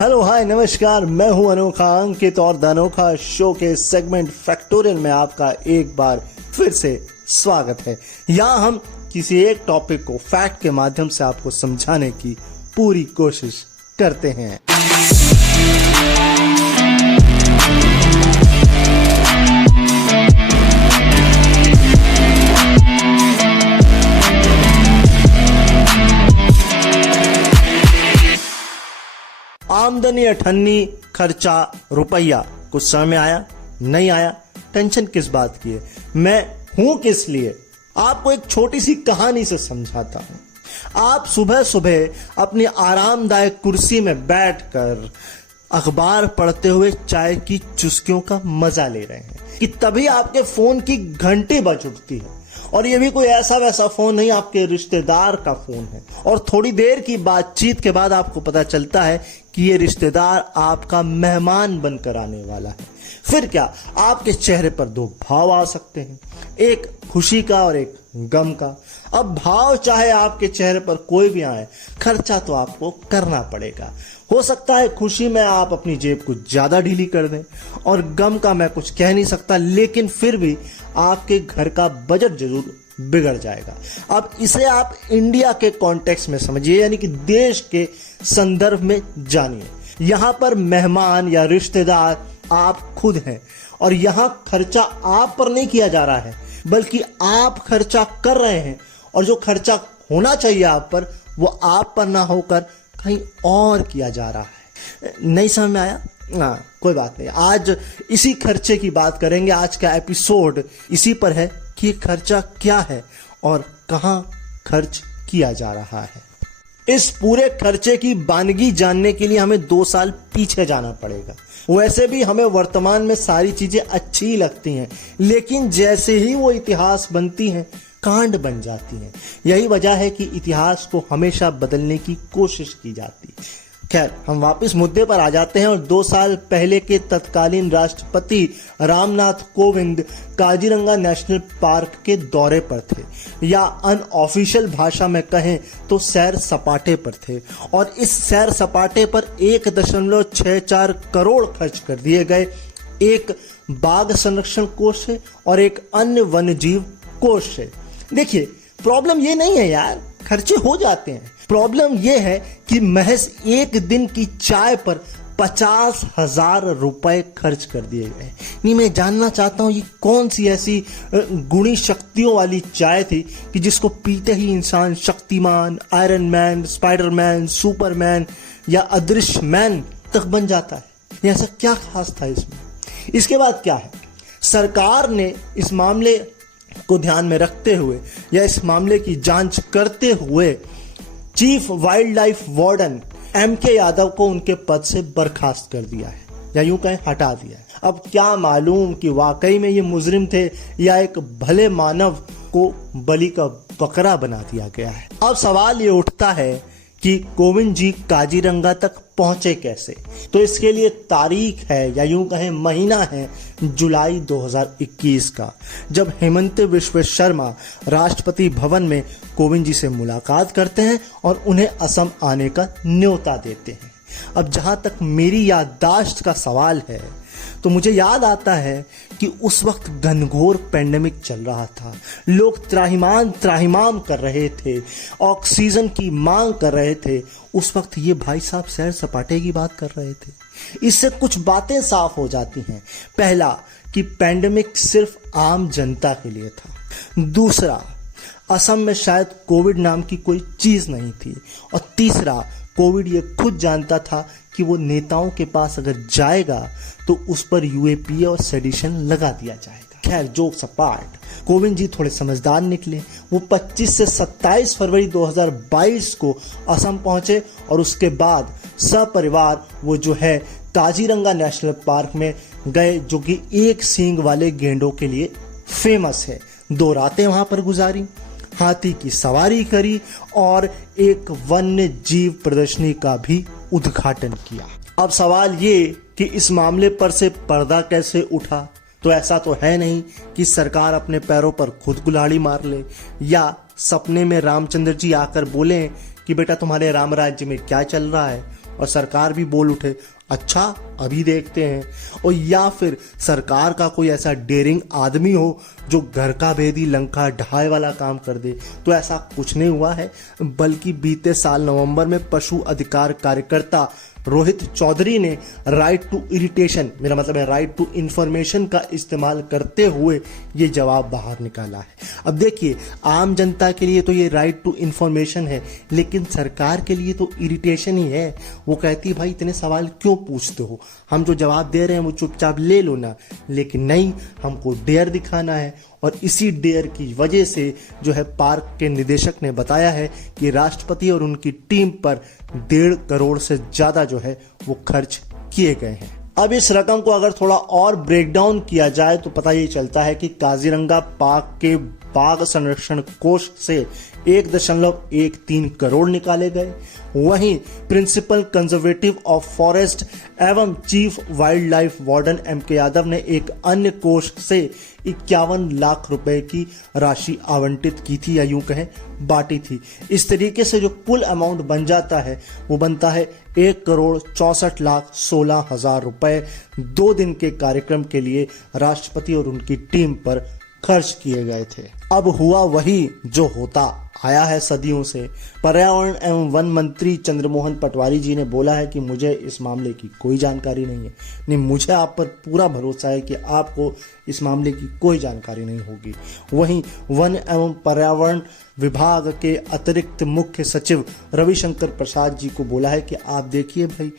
Hello hi नमस्कार, मैं हूं अनोखा अंकित और द अनोखा शो के सेगमेंट फैक्टोरियल में आपका एक बार फिर से स्वागत है। यहाँ हम किसी एक टॉपिक को फैक्ट के माध्यम से आपको समझाने की पूरी कोशिश करते हैं। आमदनी अठन्नी, खर्चा रुपया। कुछ समय में आया नहीं आया, टेंशन किस बात की है, मैं हूं किस लिए। आपको एक छोटी सी कहानी से समझाता हूं। आप सुबह सुबह अपनी आरामदायक कुर्सी में बैठकर अखबार पढ़ते हुए चाय की चुस्कियों का मजा ले रहे हैं कि तभी आपके फोन की घंटी बज उठती है। और ये भी कोई ऐसा वैसा फोन नहीं, आपके रिश्तेदार का फोन है। और थोड़ी देर की बातचीत के बाद आपको पता चलता है कि ये रिश्तेदार आपका मेहमान बनकर आने वाला है। फिर क्या, आपके चेहरे पर दो भाव आ सकते हैं, एक खुशी का और एक गम का। अब भाव चाहे आपके चेहरे पर कोई भी आए, खर्चा तो आपको करना पड़ेगा। हो सकता है खुशी में आप अपनी जेब कुछ ज्यादा ढीली कर दें, और गम का मैं कुछ कह नहीं सकता, लेकिन फिर भी आपके घर का बजट जरूर बिगड़ जाएगा। अब इसे आप इंडिया के कॉन्टेक्स्ट में समझिए, यानी कि देश के संदर्भ में जानिए। यहां पर मेहमान या रिश्तेदार आप खुद हैं, और यहां खर्चा आप पर नहीं किया जा रहा है, बल्कि आप खर्चा कर रहे हैं। और जो खर्चा होना चाहिए आप पर, वो आप पर ना होकर कहीं और किया जा रहा है। नहीं समझ में आया? हाँ, कोई बात नहीं। आज इसी खर्चे की बात करेंगे। आज का एपिसोड इसी पर है कि खर्चा क्या है और कहां खर्च किया जा रहा है। इस पूरे खर्चे की बानगी जानने के लिए हमें 2 साल पीछे जाना पड़ेगा। वैसे भी हमें वर्तमान में सारी चीजें अच्छी ही लगती हैं, लेकिन जैसे ही वो इतिहास बनती हैं, कांड बन जाती हैं। यही वजह है कि इतिहास को हमेशा बदलने की कोशिश की जाती है। खैर, हम वापस मुद्दे पर आ जाते हैं। और 2 साल पहले के तत्कालीन राष्ट्रपति रामनाथ कोविंद काजीरंगा नेशनल पार्क के दौरे पर थे, या अनऑफिशियल भाषा में कहें तो सैर सपाटे पर थे। और इस सैर सपाटे पर 1.64 करोड़ खर्च कर दिए गए। एक बाघ संरक्षण कोष है और एक अन्य वन्यजीव कोष है। देखिए, प्रॉब्लम ये नहीं है यार, खर्चे हो जाते हैं। प्रॉब्लम यह है कि महज एक दिन की चाय पर 50,000 रुपए खर्च कर दिए गए। नहीं, मैं जानना चाहता हूं ये कौन सी ऐसी गुणी शक्तियों वाली चाय थी कि जिसको पीते ही इंसान Shaktimaan, iron man, Spiderman, Superman या अदृश्य मैन तक बन जाता है। ऐसा क्या खास था इसमें? इसके बाद क्या है, सरकार ने इस मामले को ध्यान में रखते हुए या इस मामले की जांच करते हुए chief wild life warden MK. Yadav को उनके पद से बर्खास्त कर दिया है, या यूं कहें हटा दिया है। अब क्या मालूम कि वाकई में ये मुजरिम थे या एक भले मानव को बलि का बकरा बना दिया गया है। अब सवाल ये उठता है कि कोविंद जी काजीरंगा तक पहुंचे कैसे। तो इसके लिए तारीख है, या यूं कहें महीना है, जुलाई 2021 का, जब हेमंत बिस्वा शर्मा राष्ट्रपति भवन में कोविंद जी से मुलाकात करते हैं और उन्हें असम आने का न्योता देते हैं। अब जहां तक मेरी याददाश्त का सवाल है, तो मुझे याद आता है कि उस वक्त घनघोर पैंडेमिक चल रहा था। लोग त्राहिमाम कर रहे थे, ऑक्सीजन की मांग कर रहे थे। उस वक्त ये भाई साहब सैर सपाटे की बात कर रहे थे। इससे कुछ बातें साफ हो जाती हैं। पहला, कि पैंडेमिक सिर्फ आम जनता के लिए था। दूसरा, असम में शायद कोविड नाम की कोई चीज नहीं थी। और तीसरा, कोविड ये खुद जानता था कि वो नेताओं के पास अगर जाएगा तो उस पर यूएपीए और सेडिशन लगा दिया जाएगा। खैर, जोक्स अपार्ट, कोविंद जी थोड़े समझदार निकले। वो 25 से 27 फरवरी 2022 को असम पहुंचे और उसके बाद सपरिवार वो जो है काजीरंगा नेशनल पार्क में गए, जो कि एक सींग वाले गेंडों के लिए फेमस है। 2 रातें वहां पर गुजारी, हाथी की सवारी करी और एक वन्य जीव प्रदर्शनी का भी उद्घाटन किया। अब सवाल ये कि इस मामले पर से पर्दा कैसे उठा। तो ऐसा तो है नहीं कि सरकार अपने पैरों पर खुद कुल्हाड़ी मार ले, या सपने में रामचंद्र जी आकर बोले कि बेटा तुम्हारे राम राज्य में क्या चल रहा है, और सरकार भी बोल उठे अच्छा अभी देखते हैं, और या फिर सरकार का कोई ऐसा डेयरिंग आदमी हो जो घर का भेदी लंका ढाई वाला काम कर दे। तो ऐसा कुछ नहीं हुआ है, बल्कि बीते साल नवंबर में पशु अधिकार कार्यकर्ता रोहित चौधरी ने राइट टू इरिटेशन, मेरा मतलब है राइट टू इंफॉर्मेशन का इस्तेमाल करते हुए ये जवाब बाहर निकाला है। अब देखिए, आम जनता के लिए तो ये राइट टू इंफॉर्मेशन है, लेकिन सरकार के लिए तो इरिटेशन ही है। वो कहती है भाई इतने सवाल क्यों पूछते हो, हम जो जवाब दे रहे हैं वो चुपचाप ले लो ना। लेकिन नहीं, हमको डेयर दिखाना है, और इसी डेयर की वजह से जो है पार्क के निदेशक ने बताया है कि राष्ट्रपति और उनकी टीम पर 1.5 करोड़ से ज्यादा जो है वो खर्च किए गए हैं। अब इस रकम को अगर थोड़ा और ब्रेक डाउन किया जाए तो पता ये चलता है कि काजीरंगा पार्क के बाघ संरक्षण कोष से 1.13 करोड़ निकाले गए। वहीं प्रिंसिपल कंजर्वेटिव ऑफ फॉरेस्ट एवं chief wild life warden MK. Yadav ने एक अन्य कोष से 51 लाख रुपए की राशि आवंटित की थी, या यूं कहें बांटी थी। इस तरीके से जो कुल अमाउंट बन जाता है वो बनता है 1,64,16,000 रुपए 2 दिन के कार्यक्रम के लिए राष्ट्रपति और उनकी टीम पर खर्च किए गए थे। अब हुआ वही जो होता आया है सदियों से। पर्यावरण एवं वन मंत्री चंद्रमोहन पटवारी जी ने बोला है कि मुझे इस मामले की कोई जानकारी नहीं है। नहीं, मुझे आप पर पूरा भरोसा है कि आपको इस मामले की कोई जानकारी नहीं होगी। वहीं वन एवं पर्यावरण विभाग के अतिरिक्त मुख्य सचिव रविशंकर प्रसाद जी को बोला है कि आप देखिए भाई,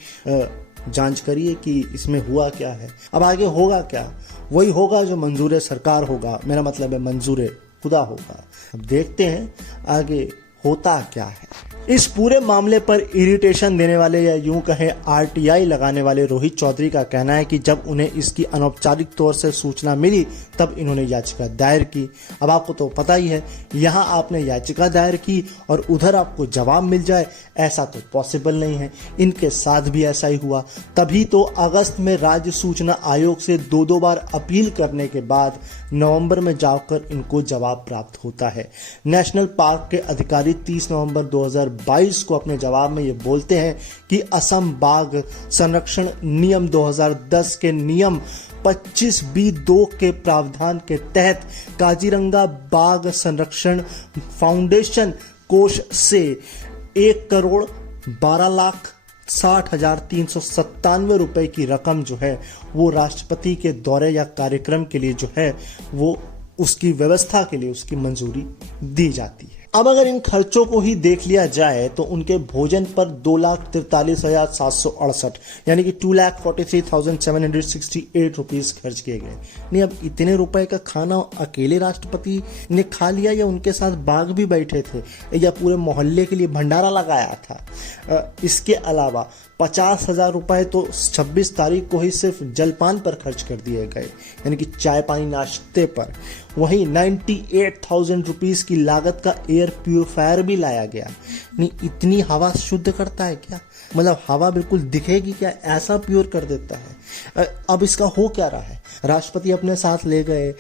जांच करिए कि इसमें हुआ क्या है। अब आगे होगा क्या, वही होगा जो मंजूर सरकार होगा, मेरा मतलब है मंजूर खुदा होगा। अब देखते हैं आगे होता क्या है। इस पूरे मामले पर इरिटेशन देने वाले, या यूं कहें आरटीआई लगाने वाले रोहित चौधरी का कहना है कि जब उन्हें इसकी अनौपचारिक तौर से सूचना मिली तब इन्होंने याचिका दायर की। अब आपको तो पता ही है, यहाँ आपने याचिका दायर की और उधर आपको जवाब मिल जाए, ऐसा तो पॉसिबल नहीं है। इनके साथ भी ऐसा ही हुआ। तभी तो अगस्त में राज्य सूचना आयोग से 2 बार अपील करने के बाद नवंबर में जाकर इनको जवाब प्राप्त होता है। नेशनल पार्क के अधिकारी 30 नवंबर 2022 को अपने जवाब में ये बोलते हैं कि असम बाघ संरक्षण नियम 2010 के नियम 25B(2) के प्रावधान के तहत काजीरंगा बाघ संरक्षण फाउंडेशन कोष से 1,12,60,397 रुपए की रकम जो है वो राष्ट्रपति के दौरे या कार्यक्रम के लिए जो है वो उसकी व्यवस्था के लिए उसकी मंजूरी दी जाती है। अब अगर इन खर्चों को ही देख लिया जाए तो उनके भोजन पर 2,43,768 यानी कि 2,43,768 रुपीज खर्च किए गए। नहीं, अब इतने रुपए का खाना अकेले राष्ट्रपति ने खा लिया या उनके साथ बाघ भी बैठे थे, या पूरे मोहल्ले के लिए भंडारा लगाया था? इसके अलावा 50,000 रुपए तो 26 तारीख को ही सिर्फ जलपान पर खर्च कर दिए गए, यानी कि चाय पानी नाश्ते पर। वहीं 98,000 रुपीज की लागत का एयर प्यूरिफायर भी लाया गया। नहीं, इतनी हवा शुद्ध करता है क्या? मतलब हवा बिल्कुल दिखेगी क्या, ऐसा प्योर कर देता है? अब इसका हो क्या रहा है? राष्ट्रपति अपने साथ ले गए,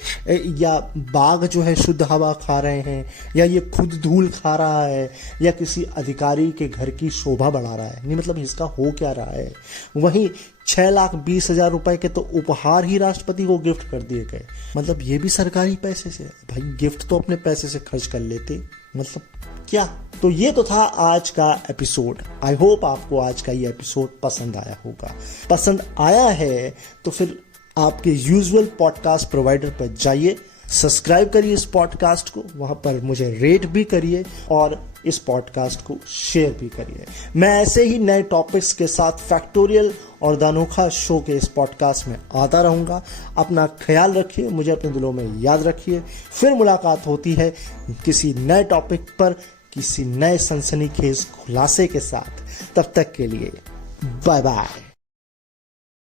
या बाघ जो है शुद्ध हवा खा रहे हैं, या ये खुद धूल खा रहा है, या किसी अधिकारी के घर की शोभा बढ़ा रहा है? नहीं, मतलब इसका हो क्या रहा है? वहीं 6,20,000 रुपए के तो उपहार ही राष्ट्रपति को गिफ्ट कर दिए गए। मतलब ये भी सरकारी पैसे से? भाई गिफ्ट तो अपने पैसे से खर्च कर लेते, मतलब क्या? तो ये तो था आज का एपिसोड। आई होप आपको आज का ये एपिसोड पसंद आया होगा। पसंद आया है तो फिर आपके यूजुअल पॉडकास्ट प्रोवाइडर पर जाइए, सब्सक्राइब करिए इस पॉडकास्ट को, वहां पर मुझे रेट भी करिए और इस पॉडकास्ट को शेयर भी करिए। मैं ऐसे ही नए टॉपिक्स के साथ फैक्टोरियल और द अनोखा शो के इस पॉडकास्ट में आता रहूंगा। अपना ख्याल रखिए, मुझे अपने दिलों में याद रखिए। फिर मुलाकात होती है किसी नए टॉपिक पर, किसी नए सनसनीखेज खुलासे के साथ। तब तक के लिए बाय बाय।